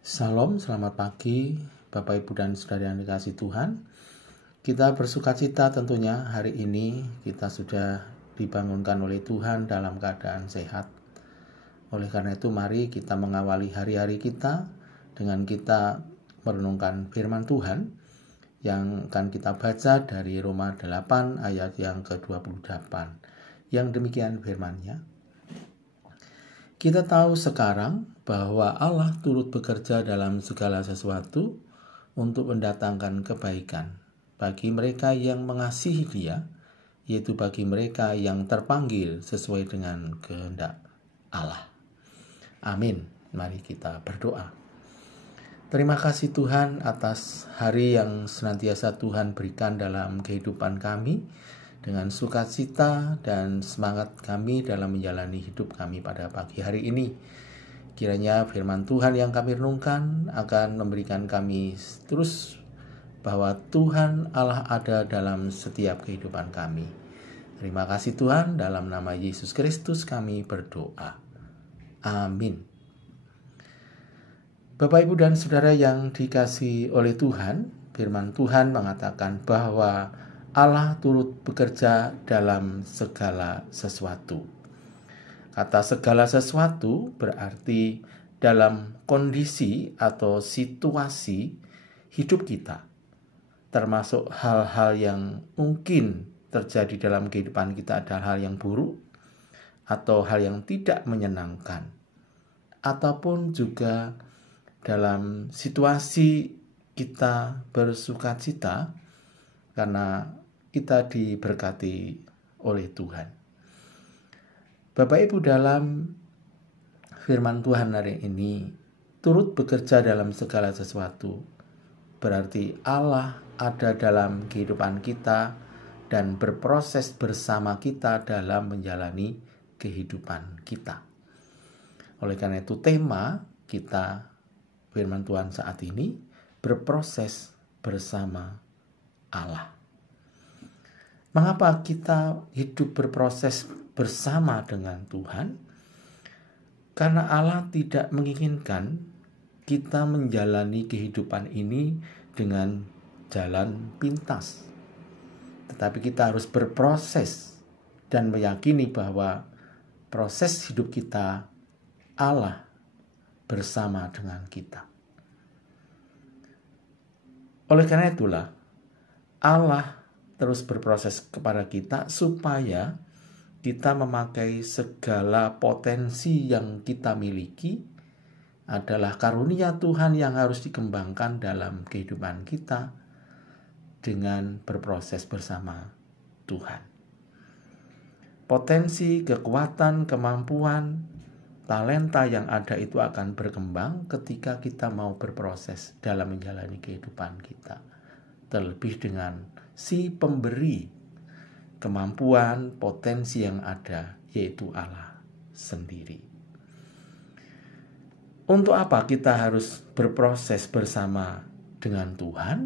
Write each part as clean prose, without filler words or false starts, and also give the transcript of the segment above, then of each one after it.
Salam, selamat pagi Bapak Ibu dan Saudara yang dikasihi Tuhan. Kita bersukacita tentunya hari ini kita sudah dibangunkan oleh Tuhan dalam keadaan sehat. Oleh karena itu mari kita mengawali hari-hari kita dengan kita merenungkan firman Tuhan yang akan kita baca dari Roma 8 ayat yang ke-28. Yang demikian firman-Nya. Kita tahu sekarang bahwa Allah turut bekerja dalam segala sesuatu untuk mendatangkan kebaikan bagi mereka yang mengasihi Dia, yaitu bagi mereka yang terpanggil sesuai dengan kehendak Allah. Amin. Mari kita berdoa. Terima kasih Tuhan atas hari yang senantiasa Tuhan berikan dalam kehidupan kami, dengan sukacita dan semangat kami dalam menjalani hidup kami pada pagi hari ini. Kiranya firman Tuhan yang kami renungkan akan memberikan kami terus bahwa Tuhan Allah ada dalam setiap kehidupan kami. Terima kasih Tuhan, dalam nama Yesus Kristus kami berdoa. Amin. Bapak, Ibu, dan Saudara yang dikasihi oleh Tuhan, firman Tuhan mengatakan bahwa Allah turut bekerja dalam segala sesuatu. Kata segala sesuatu berarti dalam kondisi atau situasi hidup kita, termasuk hal-hal yang mungkin terjadi dalam kehidupan kita adalah hal yang buruk atau hal yang tidak menyenangkan, ataupun juga dalam situasi kita bersukacita karena kita diberkati oleh Tuhan. Bapak Ibu, dalam firman Tuhan hari ini turut bekerja dalam segala sesuatu. Berarti Allah ada dalam kehidupan kita dan berproses bersama kita dalam menjalani kehidupan kita. Oleh karena itu tema kita firman Tuhan saat ini berproses bersama Allah. Mengapa kita hidup berproses bersama dengan Tuhan? Karena Allah tidak menginginkan kita menjalani kehidupan ini dengan jalan pintas. Tetapi kita harus berproses dan meyakini bahwa proses hidup kita Allah bersama dengan kita. Oleh karena itulah Allah terus berproses kepada kita supaya kita memakai segala potensi yang kita miliki adalah karunia Tuhan yang harus dikembangkan dalam kehidupan kita dengan berproses bersama Tuhan. Potensi, kekuatan, kemampuan, talenta yang ada itu akan berkembang ketika kita mau berproses dalam menjalani kehidupan kita. Terlebih dengan si pemberi kemampuan, potensi yang ada, yaitu Allah sendiri. Untuk apa kita harus berproses bersama dengan Tuhan?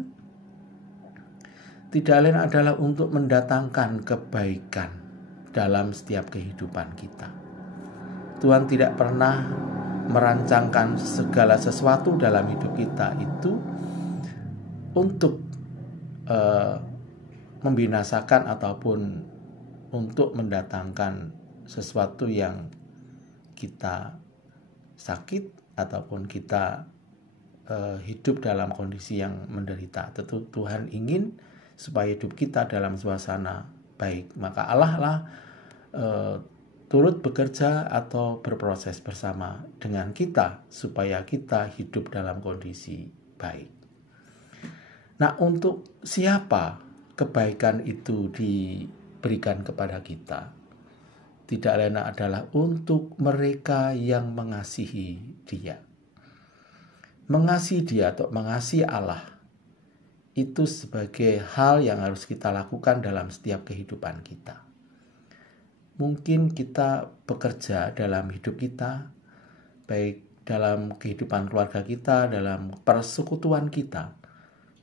Tidak lain adalah untuk mendatangkan kebaikan dalam setiap kehidupan kita. Tuhan tidak pernah merancangkan segala sesuatu dalam hidup kita itu untuk membinasakan ataupun untuk mendatangkan sesuatu yang kita sakit ataupun kita hidup dalam kondisi yang menderita. Tentu Tuhan ingin supaya hidup kita dalam suasana baik. Maka Allah lah turut bekerja atau berproses bersama dengan kita supaya kita hidup dalam kondisi baik. Nah, untuk siapa kebaikan itu diberikan kepada kita? Tidak lain adalah untuk mereka yang mengasihi Dia. Mengasihi Dia atau mengasihi Allah itu sebagai hal yang harus kita lakukan dalam setiap kehidupan kita. Mungkin kita bekerja dalam hidup kita, baik dalam kehidupan keluarga kita, dalam persekutuan kita.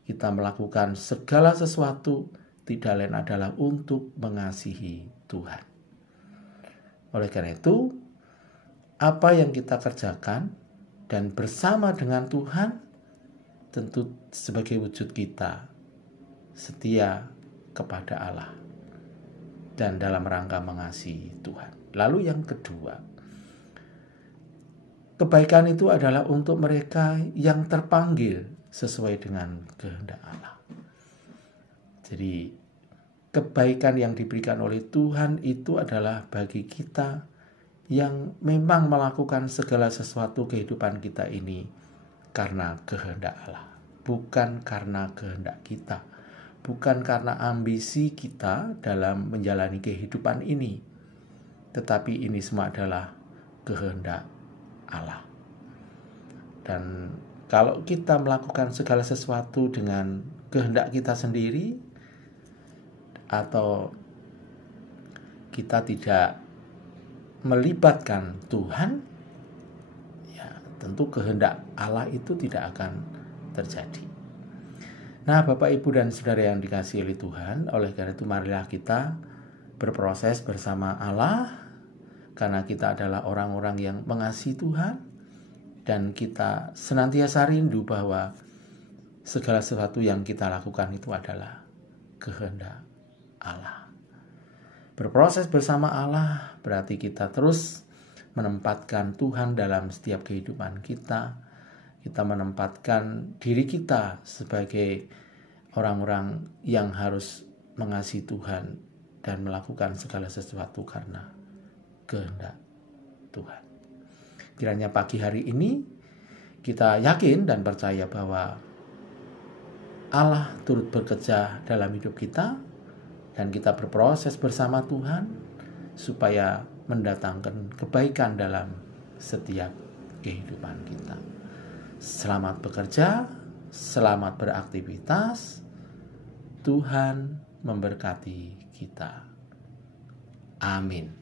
Kita melakukan segala sesuatu tidak lain adalah untuk mengasihi Tuhan. Oleh karena itu, apa yang kita kerjakan dan bersama dengan Tuhan, tentu sebagai wujud kita setia kepada Allah dan dalam rangka mengasihi Tuhan. Lalu yang kedua, kebaikan itu adalah untuk mereka yang terpanggil sesuai dengan kehendak Allah. Jadi kebaikan yang diberikan oleh Tuhan itu adalah bagi kita yang memang melakukan segala sesuatu kehidupan kita ini karena kehendak Allah, bukan karena kehendak kita, bukan karena ambisi kita dalam menjalani kehidupan ini, tetapi ini semua adalah kehendak Allah. Dan kalau kita melakukan segala sesuatu dengan kehendak kita sendiri, atau kita tidak melibatkan Tuhan, ya tentu kehendak Allah itu tidak akan terjadi. Nah, Bapak, Ibu, dan Saudara yang dikasihi oleh Tuhan, oleh karena itu marilah kita berproses bersama Allah, karena kita adalah orang-orang yang mengasihi Tuhan, dan kita senantiasa rindu bahwa segala sesuatu yang kita lakukan itu adalah kehendak Allah. Berproses bersama Allah berarti kita terus menempatkan Tuhan dalam setiap kehidupan kita. Kita menempatkan diri kita sebagai orang-orang yang harus mengasihi Tuhan dan melakukan segala sesuatu karena kehendak Tuhan. Kiranya pagi hari ini kita yakin dan percaya bahwa Allah turut bekerja dalam hidup kita, dan kita berproses bersama Tuhan supaya mendatangkan kebaikan dalam setiap kehidupan kita. Selamat bekerja, selamat beraktivitas. Tuhan memberkati kita. Amin.